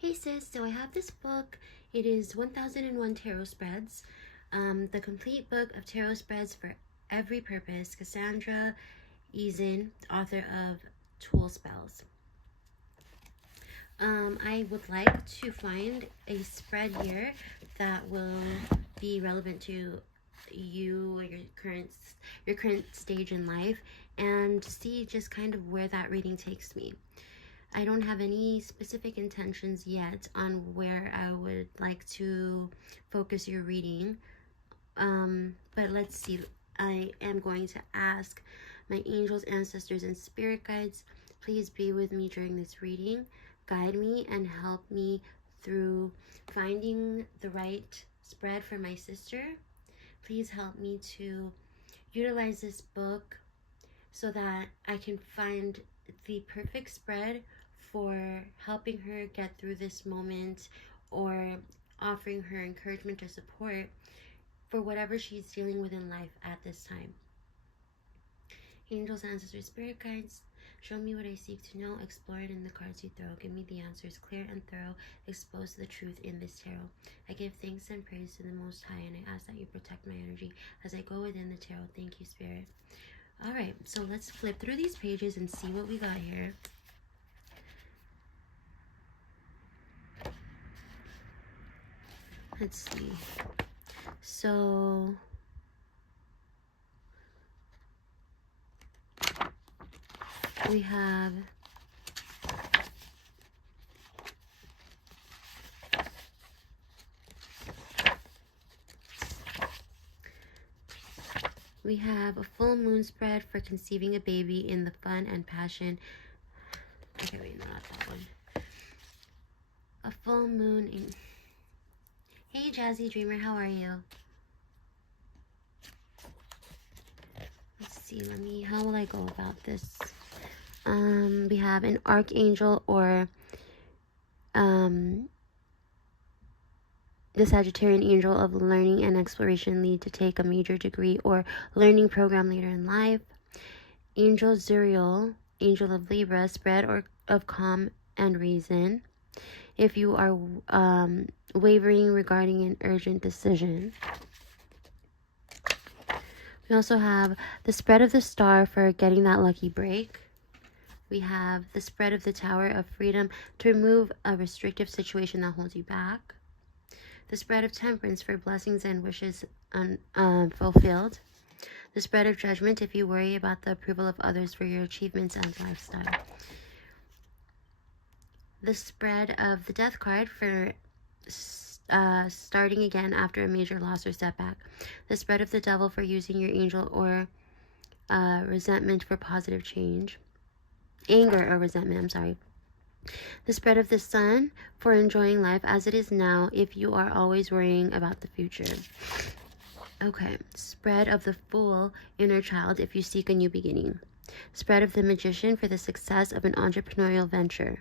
Hey sis, so I have this book. It is 1001 Tarot Spreads, the complete book of tarot spreads for every purpose. Cassandra Eason, author of Tool Spells. I would like to find a spread here that will be relevant to you or your current stage in life, and see just kind of where that reading takes me. I don't have any specific intentions yet on where I would like to focus your reading. But let's see. I am going to ask my angels, ancestors, and spirit guides, please be with me during this reading. Guide me and help me through finding the right spread for my sister. Please help me to utilize this book so that I can find the perfect spread for helping her get through this moment, or offering her encouragement or support for whatever she's dealing with in life at this time. Angels, ancestors, spirit guides, show me what I seek to know. Explore it in the cards you throw. Give me the answers clear and thorough. Expose the truth in this tarot. I give thanks and praise to the Most High, and I ask that you protect my energy as I go within the tarot. Thank you, Spirit. Alright, so let's flip through these pages and see what we got here. Let's see. So we have a full moon spread for conceiving a baby in the fun and passion. Okay, wait, no, not that one. A full moon in... Hey, Jazzy Dreamer, how are you? Let's see, how will I go about this? We have an archangel, or the Sagittarian angel of learning and exploration, lead to take a major degree or learning program later in life. Angel Zuriel, angel of Libra, spread or of calm and reason. If you are wavering regarding an urgent decision. We also have the spread of the star for getting that lucky break. We have the spread of the Tower of Freedom to remove a restrictive situation that holds you back. The spread of Temperance for blessings and wishes fulfilled. The spread of Judgment if you worry about the approval of others for your achievements and lifestyle. The spread of the Death card for starting again after a major loss or setback. The spread of the Devil for using your angel or resentment for positive change. Anger or resentment, I'm sorry. The spread of the Sun for enjoying life as it is now if you are always worrying about the future. Okay, spread of the Fool, inner child, if you seek a new beginning. Spread of the Magician for the success of an entrepreneurial venture.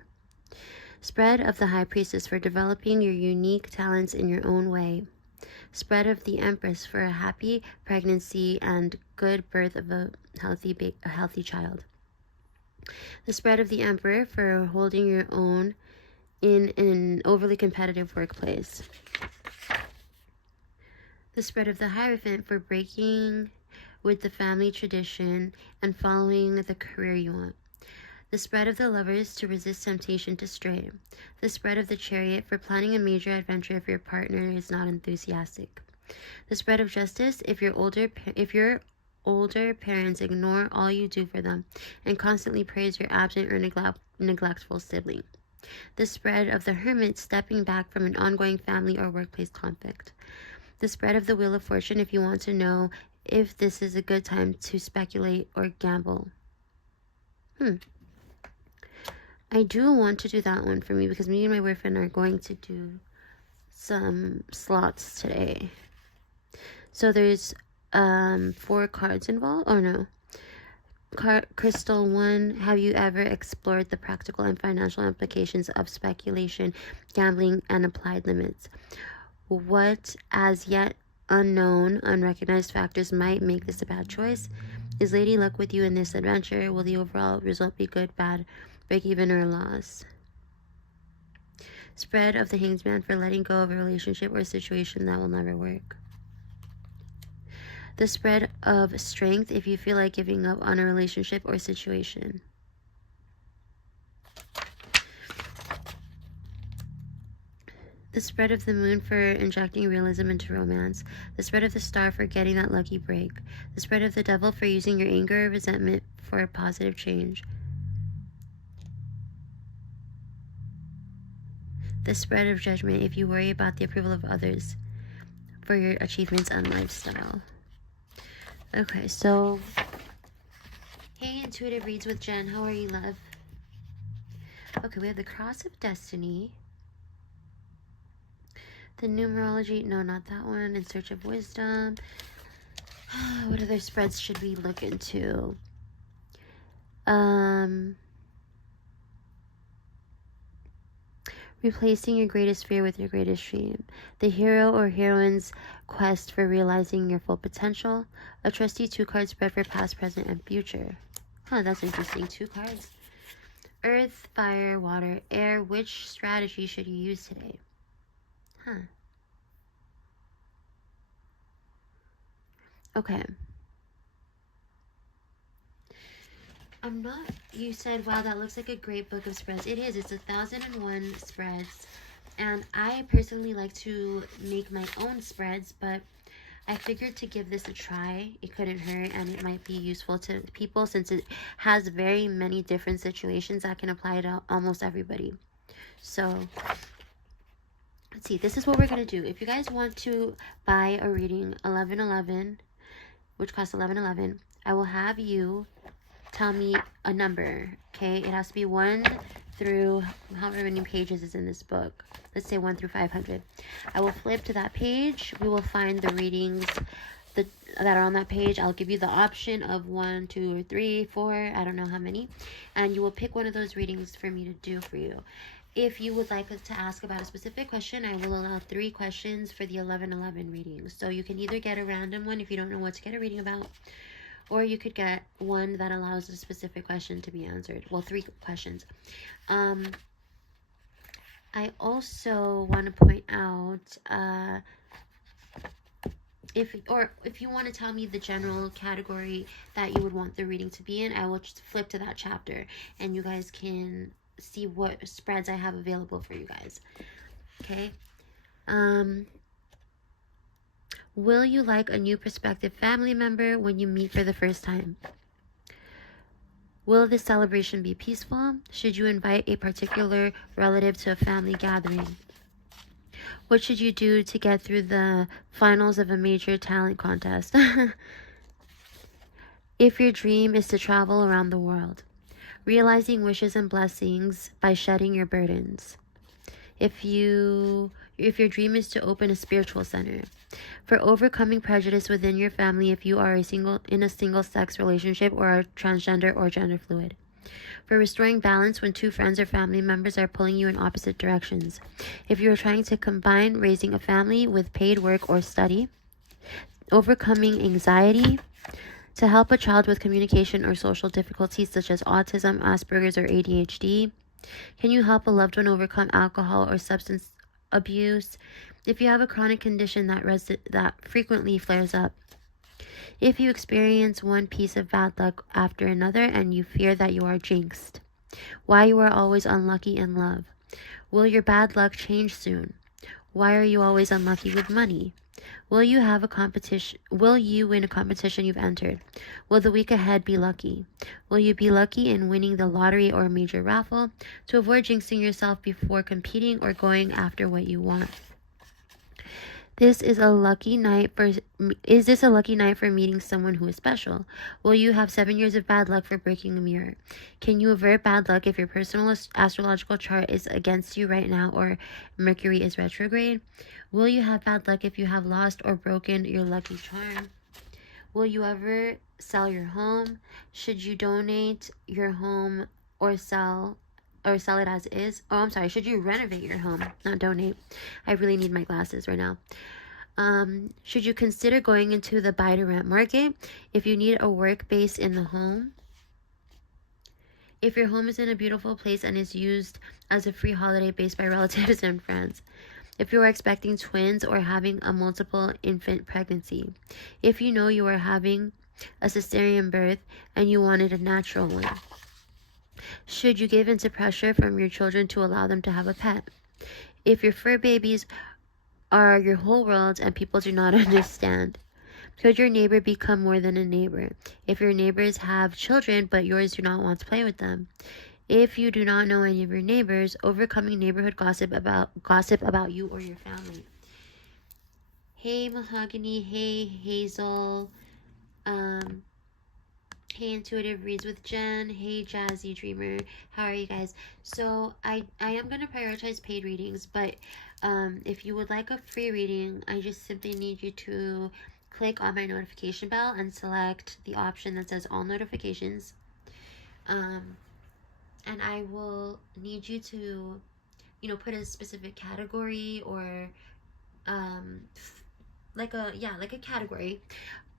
Spread of the High Priestess for developing your unique talents in your own way. Spread of the Empress for a happy pregnancy and good birth of a healthy child. The spread of the Emperor for holding your own in an overly competitive workplace. The spread of the Hierophant for breaking with the family tradition and following the career you want. The spread of the Lovers to resist temptation to stray. The spread of the Chariot for planning a major adventure if your partner is not enthusiastic. The spread of Justice if your older parents ignore all you do for them and constantly praise your absent or neglectful sibling. The spread of the Hermit stepping back from an ongoing family or workplace conflict. The spread of the Wheel of Fortune if you want to know if this is a good time to speculate or gamble. I do want to do that one for me because me and my boyfriend are going to do some slots today. So there's 4 cards involved. Oh no. Crystal 1, have you ever explored the practical and financial implications of speculation, gambling, and applied limits? What as yet unknown, unrecognized factors might make this a bad choice? Is Lady Luck with you in this adventure? Will the overall result be good, bad, break even, or loss? Spread of the Hanged Man for letting go of a relationship or situation that will never work. The spread of Strength if you feel like giving up on a relationship or situation. The spread of the Moon for injecting realism into romance. The spread of the Star for getting that lucky break. The spread of the Devil for using your anger or resentment for a positive change. The spread of Judgment if you worry about the approval of others for your achievements and lifestyle. Okay, so hey, Intuitive Reads with Jen. How are you, love? Okay, we have the Cross of Destiny. The numerology, no, not that one. In Search of Wisdom. What other spreads should we look into? Replacing your greatest fear with your greatest dream. The hero or heroine's quest for realizing your full potential. A trusty 2-card spread for past, present, and future. Huh, that's interesting. 2 cards. Earth, fire, water, air. Which strategy should you use today? Huh. Okay. You said, wow, that looks like a great book of spreads. It is. It's 1,001 spreads. And I personally like to make my own spreads, but I figured to give this a try. It couldn't hurt, and it might be useful to people since it has very many different situations that can apply to almost everybody. So let's see. This is what we're going to do. If you guys want to buy a reading 1111, which costs 1111, I will have you tell me a number, okay? It has to be 1 through however many pages is in this book. Let's say 1 through 500. I will flip to that page. We will find the readings that are on that page. I'll give you the option of 1, 2, or 3, 4, I don't know how many, and you will pick one of those readings for me to do for you. If you would like to ask about a specific question, I will allow 3 questions for the 1111 readings. So you can either get a random one if you don't know what to get a reading about, or you could get one that allows a specific question to be answered. Well, 3 questions. I also want to point out, if you want to tell me the general category that you would want the reading to be in, I will just flip to that chapter, and you guys can see what spreads I have available for you guys. Okay. Will you like a new prospective family member when you meet for the first time? Will this celebration be peaceful? Should you invite a particular relative to a family gathering? What should you do to get through the finals of a major talent contest? If your dream is to travel around the world, realizing wishes and blessings by shedding your burdens. If your dream is to open a spiritual center, for overcoming prejudice within your family if you are in a single-sex relationship or are transgender or gender fluid, for restoring balance when 2 friends or family members are pulling you in opposite directions, if you are trying to combine raising a family with paid work or study, overcoming anxiety, to help a child with communication or social difficulties such as autism, Asperger's, or ADHD. Can you help a loved one overcome alcohol or substance abuse? If you have a chronic condition that frequently flares up. If you experience one piece of bad luck after another and you fear that you are jinxed. Why you are always unlucky in love. Will your bad luck change soon? Why are you always unlucky with money? Will you win a competition you've entered? Will the week ahead be lucky? Will you be lucky in winning the lottery or a major raffle? To avoid jinxing yourself before competing or going after what you want. Is this a lucky night for meeting someone who is special? Will you have 7 years of bad luck for breaking a mirror? Can you avert bad luck if your personal astrological chart is against you right now or Mercury is retrograde? Will you have bad luck if you have lost or broken your lucky charm? Will you ever sell your home? Should you donate your home or sell it as is? Oh, I'm sorry. Should you renovate your home, not donate? I really need my glasses right now. Should you consider going into the buy to rent market if you need a work base in the home? If your home is in a beautiful place and is used as a free holiday base by relatives and friends. If you are expecting twins or having a multiple infant pregnancy. If you know you are having a cesarean birth and you wanted a natural one. Should you give into pressure from your children to allow them to have a pet? If your fur babies are your whole world and people do not understand. Could your neighbor become more than a neighbor? If your neighbors have children but yours do not want to play with them. If you do not know any of your neighbors, overcoming neighborhood gossip about you or your family. Hey Mahogany, hey Hazel, hey Intuitive Reads with Jen, hey Jazzy Dreamer, how are you guys? So I am going to prioritize paid readings, but if you would like a free reading, I just simply need you to click on my notification bell and select the option that says all notifications. And I will need you to, put a specific category or like a category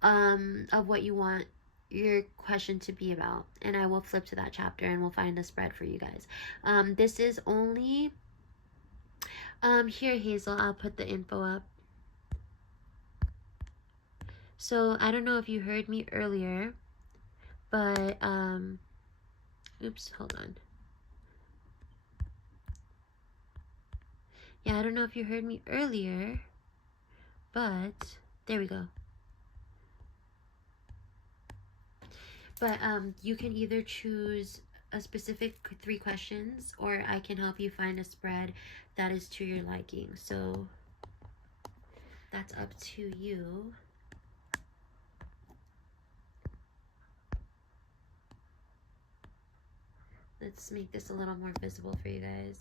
of what you want your question to be about, and I will flip to that chapter and we'll find a spread for you guys. This is only here, Hazel, I'll put the info up. So I don't know if you heard me earlier, but oops, hold on. Yeah, I don't know if you heard me earlier, but there we go. But you can either choose a specific 3 questions, or I can help you find a spread that is to your liking. So that's up to you. Let's make this a little more visible for you guys.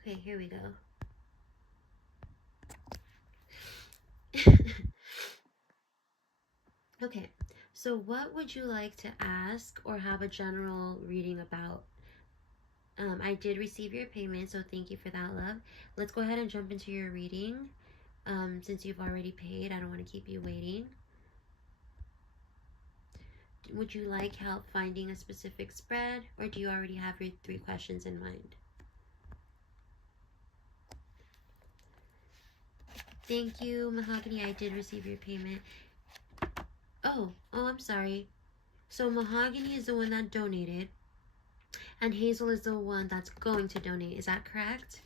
Okay, here we go. Okay, so what would you like to ask or have a general reading about? I did receive your payment, so thank you for that, love. Let's go ahead and jump into your reading. Since you've already paid, I don't want to keep you waiting. Would you like help finding a specific spread, or do you already have your 3 questions in mind? Thank you, Mahogany. I did receive your payment. Oh, I'm sorry. So Mahogany is the one that donated, and Hazel is the one that's going to donate. Is that correct?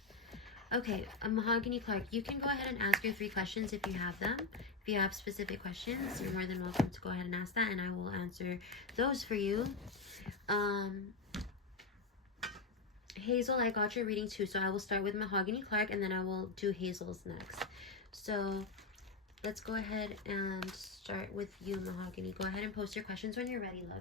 Okay, Mahogany Clark, you can go ahead and ask your 3 questions if you have them. If you have specific questions, you're more than welcome to go ahead and ask that, and I will answer those for you. Hazel, I got your reading too, so I will start with Mahogany Clark, and then I will do Hazel's next. So let's go ahead and start with you, Mahogany. Go ahead and post your questions when you're ready, love.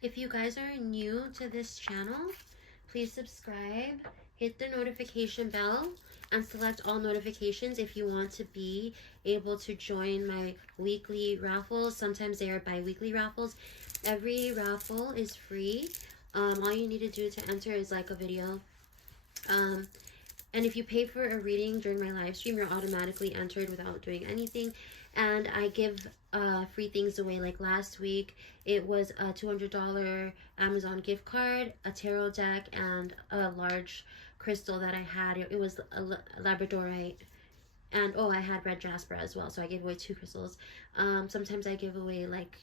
If you guys are new to this channel, please subscribe, hit the notification bell, and select all notifications if you want to be able to join my weekly raffles. Sometimes they are bi-weekly raffles. Every raffle is free. All you need to do to enter is like a video. And if you pay for a reading during my live stream, you're automatically entered without doing anything. And I give free things away. Like last week, it was a $200 Amazon gift card, a tarot deck, and a large crystal that I had. It was a labradorite. And I had red jasper as well. So I gave away 2 crystals. Sometimes I give away like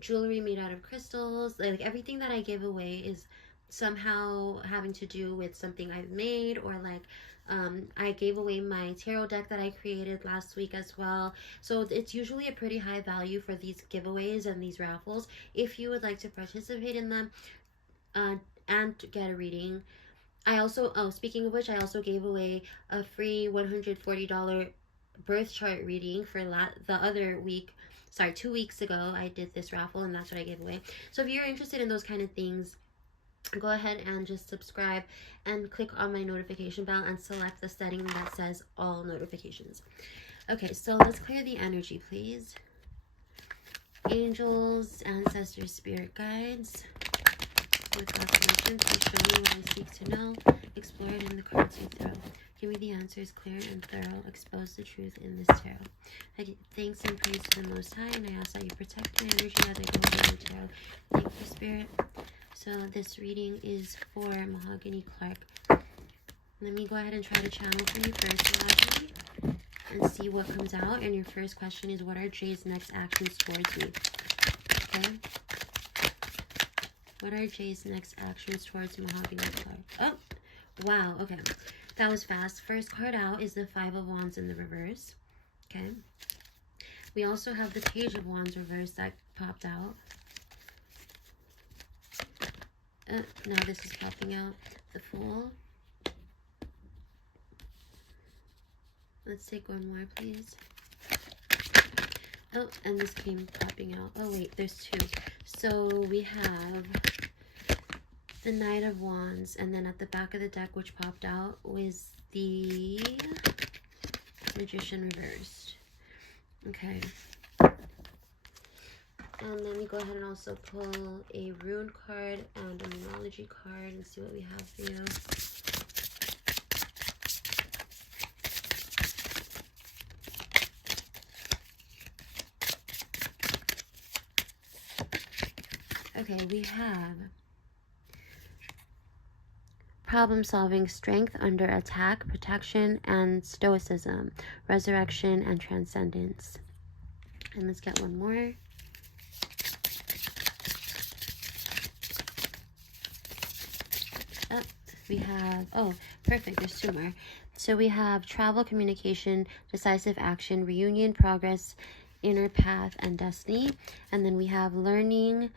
jewelry made out of crystals. Like everything that I give away is somehow having to do with something I've made, or like I gave away my tarot deck that I created last week as well. So it's usually a pretty high value for these giveaways and these raffles. If you would like to participate in them and get a reading, I also, speaking of which, I also gave away a free $140 birth chart reading for the other week. Sorry, 2 weeks ago I did this raffle, and that's what I gave away. So if you're interested in those kind of things, go ahead and just subscribe and click on my notification bell and select the setting that says all notifications. Okay, so let's clear the energy, please. Angels, ancestors, spirit guides, with confirmation, please show me what I seek to know. Explore it in the cards you throw. Give me the answers clear and thorough. Expose the truth in this tarot. I give thanks and praise to the Most High, and I ask that you protect my energy as I go over the tarot. Thank you, Spirit. So this reading is for Mahogany Clark. Let me go ahead and try to channel for you first, Mahogany, and see what comes out. And your first question is, what are Jay's next actions towards me? Okay. What are Jay's next actions towards Mahogany Clark? Oh, wow. Okay. That was fast. First card out is the Five of Wands in the reverse. Okay. We also have the Page of Wands reverse that popped out. Now this is popping out. The Fool. Let's take one more, please. Oh, and this came popping out. Oh, wait, there's two. So we have the Knight of Wands, and then at the back of the deck, which popped out, was the Magician reversed. Okay. And then we go ahead and also pull a rune card and a numerology card and see what we have for you. Okay, we have problem-solving, strength under attack, protection, and stoicism, resurrection, and transcendence. And let's get one more. We have, oh, perfect, there's two more. So we have travel, communication, decisive action, reunion, progress, inner path, and destiny. And then we have learning,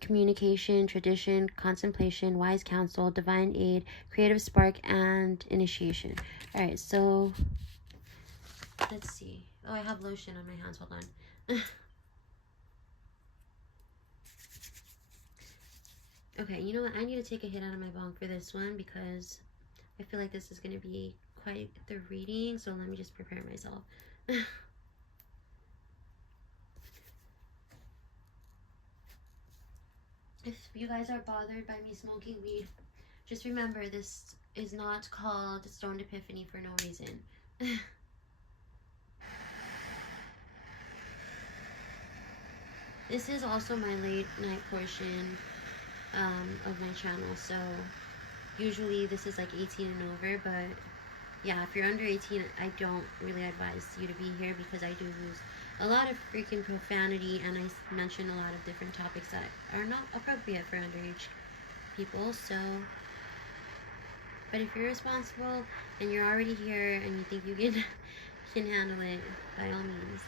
communication, tradition, contemplation, wise counsel, divine aid, creative spark, and initiation. All right, so let's see. Oh, I have lotion on my hands. Hold on. Okay, you know what? I need to take a hit out of my bong for this one because I feel like this is going to be quite the reading. So let me just prepare myself. If you guys are bothered by me smoking weed, just remember this is not called Stoned Epiphany for no reason. This is also my late night portion of my channel, so usually this is like 18 and over, but yeah, if you're under 18, I don't really advise you to be here because I do use a lot of freaking profanity and I mention a lot of different topics that are not appropriate for underage people. So, but if you're responsible and you're already here and you think you can handle it, by all means.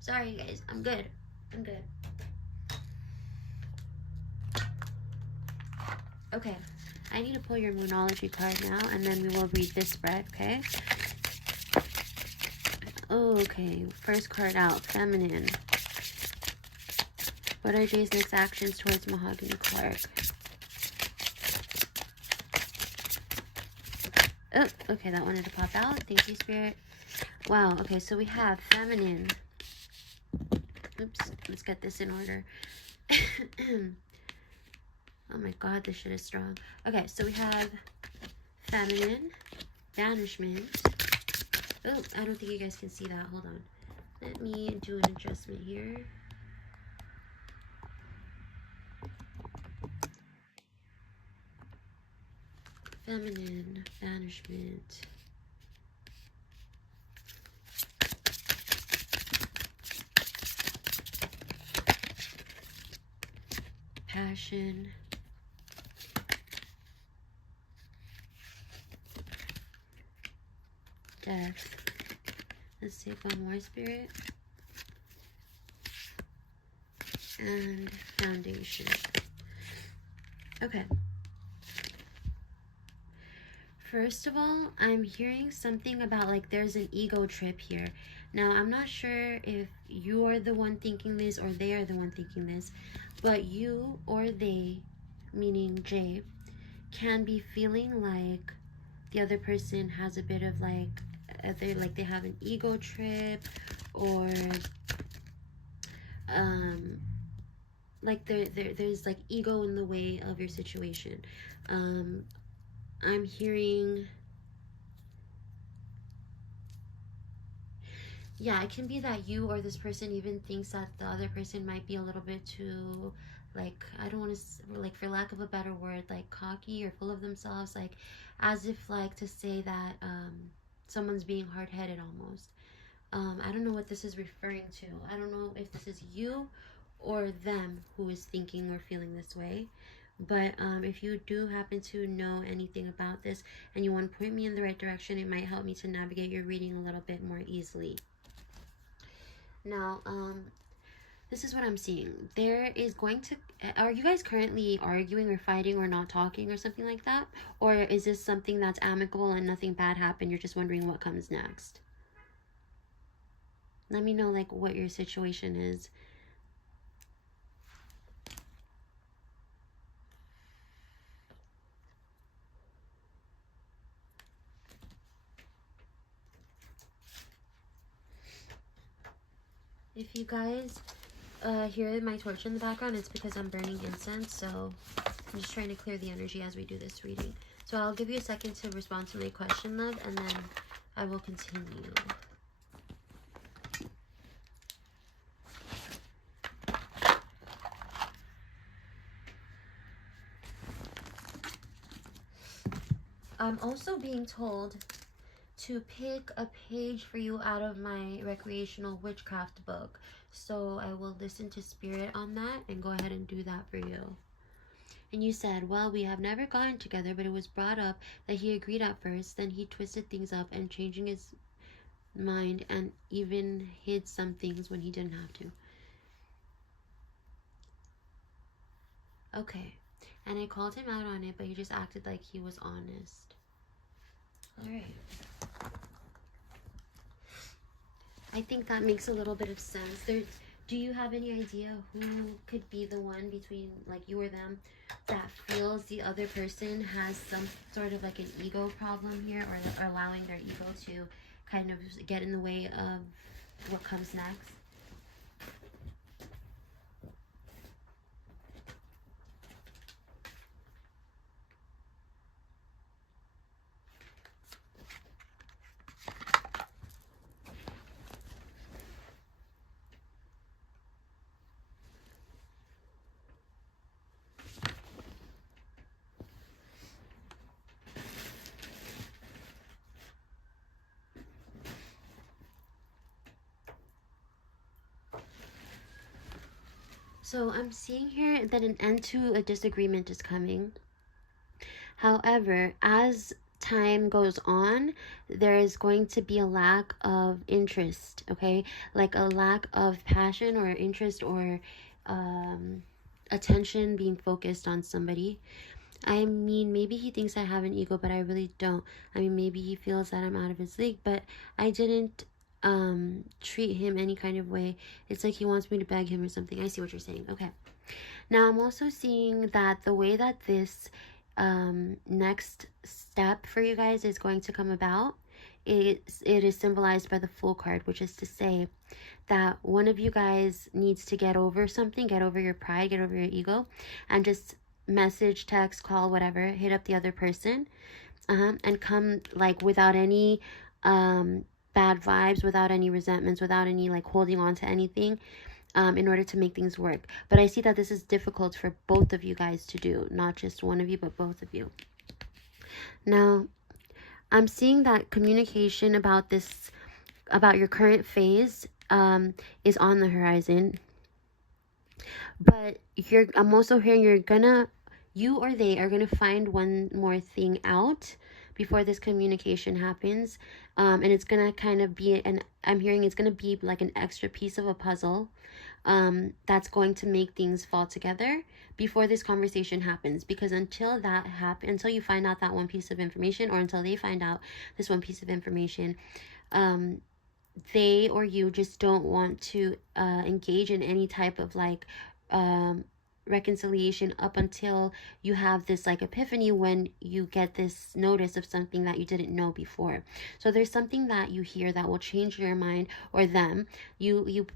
Sorry guys, I'm good. I'm good. Okay, I need to pull your Moonology card now, and then we will read this spread, okay? Okay, first card out, Feminine. What are Jay's next actions towards Mahogany Clark? Oh, okay, that wanted to pop out. Thank you, Spirit. Wow, okay, so we have Feminine. Oops, let's get this in order. Oh my god, this shit is strong. Okay, so we have Feminine, Banishment. Oh, I don't think you guys can see that. Hold on. Let me do an adjustment here. Feminine, Banishment. Foundation. Death. Let's take one more, Spirit. And Foundation. Okay. First of all, I'm hearing something about like there's an ego trip here. Now, I'm not sure if you're the one thinking this or they are the one thinking this, but you or they, meaning Jay, can be feeling like the other person has a bit of like, they have an ego trip, or like there's like ego in the way of your situation. I'm hearing, yeah, it can be that you or this person even thinks that the other person might be a little bit too, like, I don't want to, like, for lack of a better word, like cocky or full of themselves, like as if like to say that someone's being hard-headed almost. I don't know what this is referring to. I don't know if this is you or them who is thinking or feeling this way. But if you do happen to know anything about this and you want to point me in the right direction, it might help me to navigate your reading a little bit more easily. Now, this is what I'm seeing. There is going to... Are you guys currently arguing or fighting or not talking or something like that? Or is this something that's amicable and nothing bad happened? You're just wondering what comes next? Let me know, like, what your situation is. If you guys hear my torch in the background, it's because I'm burning incense, so I'm just trying to clear the energy as we do this reading. So I'll give you a second to respond to my question, love, and then I will continue. I'm also being told to pick a page for you out of my recreational witchcraft book. So I will listen to spirit on that and go ahead and do that for you. And you said, well, we have never gotten together, but it was brought up that he agreed at first. Then he twisted things up and changing his mind and even hid some things when he didn't have to. Okay. And I called him out on it, but he just acted like he was honest. Alright. I think that makes a little bit of sense. Do you have any idea who could be the one between, like, you or them that feels the other person has some sort of like an ego problem here, or allowing their ego to kind of get in the way of what comes next? So I'm seeing here that an end to a disagreement is coming. However, as time goes on, there is going to be a lack of interest, okay? Like a lack of passion or interest or attention being focused on somebody. I mean, maybe he thinks I have an ego, but I really don't. I mean, maybe he feels that I'm out of his league, but I didn't treat him any kind of way. It's like he wants me to beg him or something. I see what you're saying. Okay. Now I'm also seeing that the way that this next step for you guys is going to come about, it is symbolized by the Fool card, which is to say that one of you guys needs to get over something, get over your pride, get over your ego, and just message, text, call, whatever, hit up the other person, and come like without any bad vibes, without any resentments, without any like holding on to anything, in order to make things work. But I see that this is difficult for both of you guys to do, not just one of you, but both of you. Now, I'm seeing that communication about this, about your current phase, is on the horizon. But I'm also hearing you or they are gonna find one more thing out before this communication happens. And it's gonna kind of be I'm hearing it's gonna be like an extra piece of a puzzle, that's going to make things fall together before this conversation happens. Because until you find out that one piece of information, or until they find out this one piece of information, um, they or you just don't want to engage in any type of like reconciliation up until you have this like epiphany when you get this notice of something that you didn't know before. So there's something that you hear that will change your mind or them. You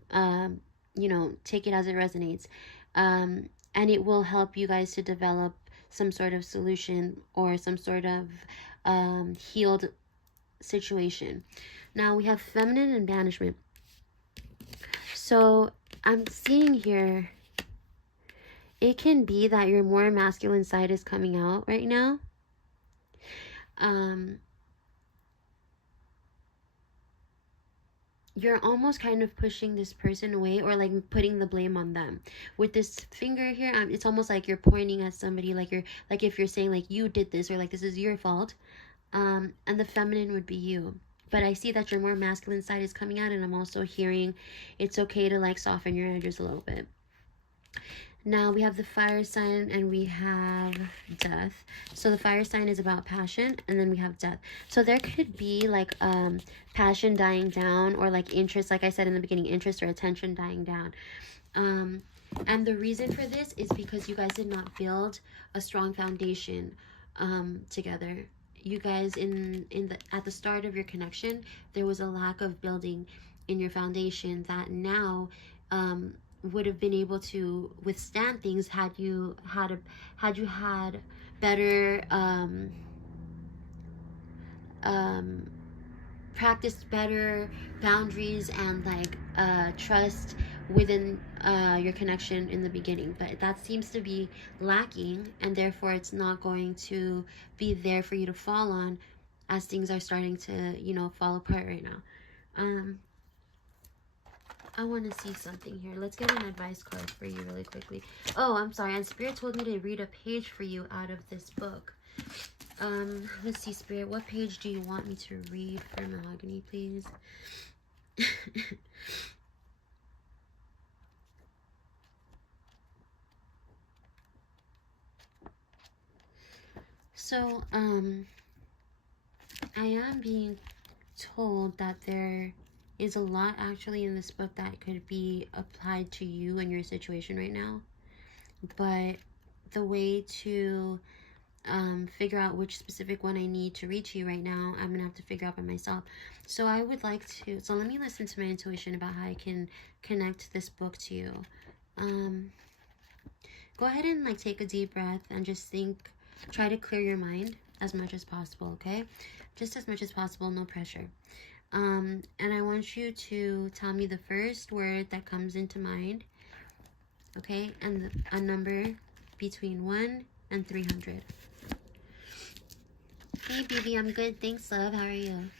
know, take it as it resonates, and it will help you guys to develop some sort of solution or some sort of healed situation. Now we have feminine and banishment. So I'm seeing here, it can be that your more masculine side is coming out right now. You're almost kind of pushing this person away, or like putting the blame on them with this finger here. It's almost like you're pointing at somebody, like if you're saying like you did this, or like this is your fault. And the feminine would be you. But I see that your more masculine side is coming out, and I'm also hearing it's okay to like soften your edges a little bit. Now we have the fire sign and we have death. So the fire sign is about passion, and then we have death. So there could be like passion dying down, or like interest, like I said in the beginning, interest or attention dying down. And the reason for this is because you guys did not build a strong foundation together. You guys at the start of your connection, there was a lack of building in your foundation that now would have been able to withstand things had you had better practiced better boundaries and like trust within your connection in the beginning. But that seems to be lacking, and therefore it's not going to be there for you to fall on as things are starting to, you know, fall apart right now. I want to see something here. Let's get an advice card for you really quickly. Oh, I'm sorry. And Spirit told me to read a page for you out of this book. Let's see, Spirit. What page do you want me to read for Mahogany, please? So, I am being told that there is a lot actually in this book that could be applied to you and your situation right now. But the way to figure out which specific one I need to read to you right now, I'm gonna have to figure out by myself. So I would like to, so let me listen to my intuition about how I can connect this book to you. Go ahead and like take a deep breath and just think, try to clear your mind as much as possible, okay? Just as much as possible, no pressure. And I want you to tell me the first word that comes into mind, okay? And a number between 1 and 300. Hey, baby, I'm good. Thanks, love. How are you?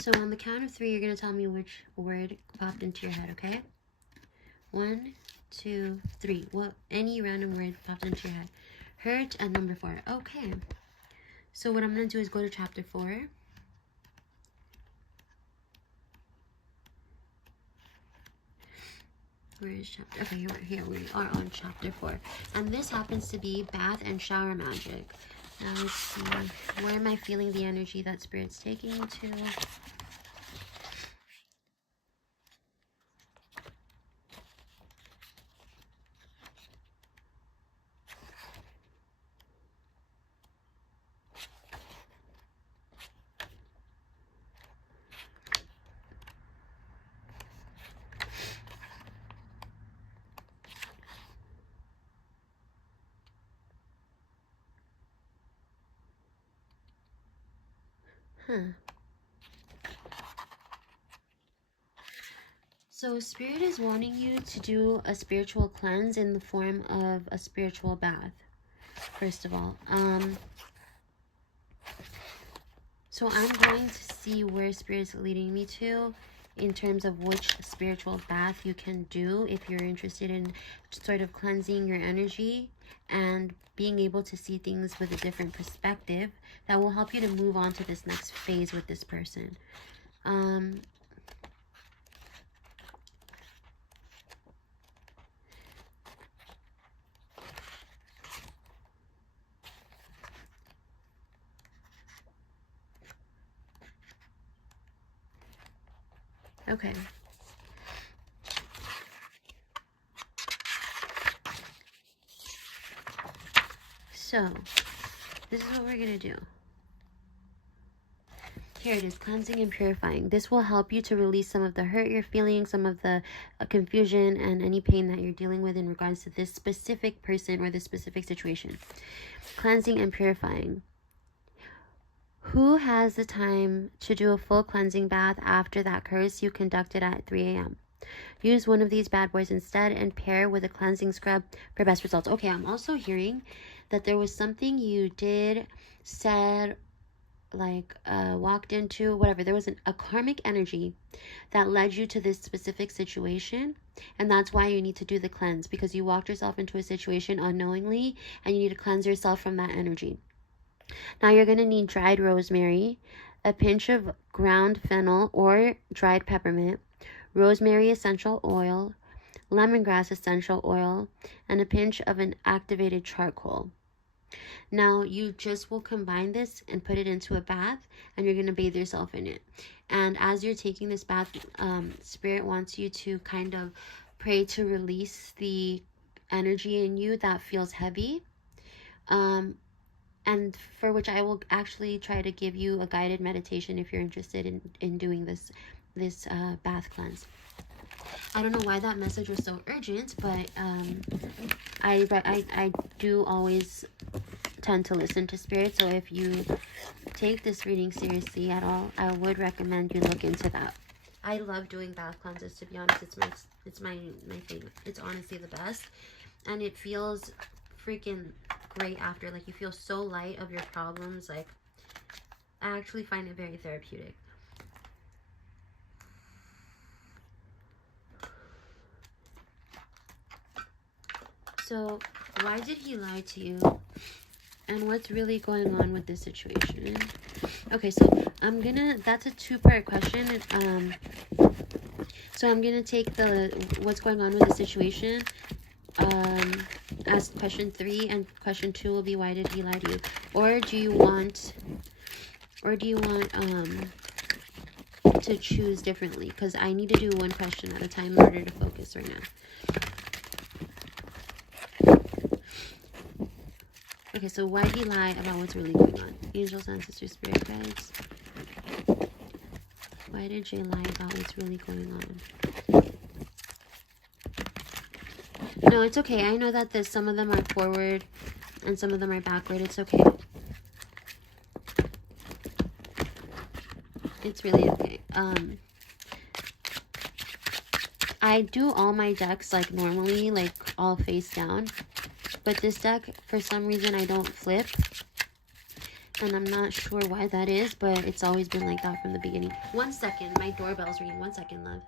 So on the count of 3, you're going to tell me which word popped into your head, okay? 1, 2, 3. What? Any random word popped into your head. Hurt at number 4. Okay. So what I'm going to do is go to chapter 4. Where is chapter? Okay, here we are on chapter 4. And this happens to be bath and shower magic. Now let's see. Where am I feeling the energy that Spirit's taking me to? Huh. So Spirit is wanting you to do a spiritual cleanse in the form of a spiritual bath, first of all. So I'm going to see where Spirit's leading me to in terms of which spiritual bath you can do if you're interested in sort of cleansing your energy and being able to see things with a different perspective that will help you to move on to this next phase with this person. Okay. So, this is what we're going to do. Here it is, cleansing and purifying. This will help you to release some of the hurt you're feeling, some of the confusion and any pain that you're dealing with in regards to this specific person or this specific situation. Cleansing and purifying. Who has the time to do a full cleansing bath after that curse you conducted at 3 a.m.? Use one of these bad boys instead and pair with a cleansing scrub for best results. Okay, I'm also hearing that there was something you did, said, like walked into, whatever. There was a karmic energy that led you to this specific situation, and that's why you need to do the cleanse, because you walked yourself into a situation unknowingly and you need to cleanse yourself from that energy. Now you're going to need dried rosemary, a pinch of ground fennel or dried peppermint, rosemary essential oil, lemongrass essential oil, and a pinch of an activated charcoal. Now you just will combine this and put it into a bath, and you're going to bathe yourself in it. And as you're taking this bath, Spirit wants you to kind of pray to release the energy in you that feels heavy. And for which I will actually try to give you a guided meditation if you're interested in doing this bath cleanse. I don't know why that message was so urgent, but I do always tend to listen to Spirit. So if you take this reading seriously at all, I would recommend you look into that. I love doing bath cleanses, to be honest. It's my favorite. It's honestly the best, and it feels freaking great after. Like, you feel so light of your problems. Like, I actually find it very therapeutic. So why did he lie to you, and what's really going on with this situation? Okay, so that's a two-part question. So I'm gonna take the what's going on with the situation as question 3, and question 2 will be why did he lie to you? Or do you want to choose differently? Because I need to do one question at a time in order to focus right now. Okay, so why did he lie about what's really going on? Angels, ancestors, spirit guides. Why did Jay lie about what's really going on? No, it's okay. I know that some of them are forward and some of them are backward. It's okay. It's really okay. I do all my decks like normally, like all face down. But this deck, for some reason, I don't flip. And I'm not sure why that is, but it's always been like that from the beginning. 1 second. My doorbell's ringing. 1 second, love.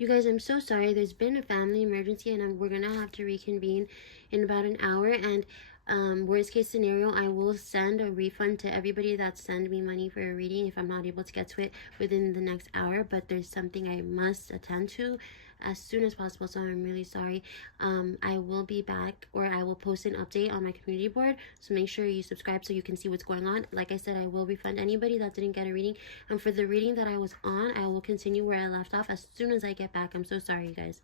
You guys, I'm so sorry. There's been a family emergency, and we're gonna have to reconvene in about an hour. And worst case scenario, I will send a refund to everybody that send me money for a reading if I'm not able to get to it within the next hour. But there's something I must attend to as soon as possible, so I'm really sorry. I will be back, or I will post an update on my community board, so make sure you subscribe so you can see what's going on. Like I said, I will refund anybody that didn't get a reading, and for the reading that I was on, I will continue where I left off as soon as I get back. I'm so sorry, you guys.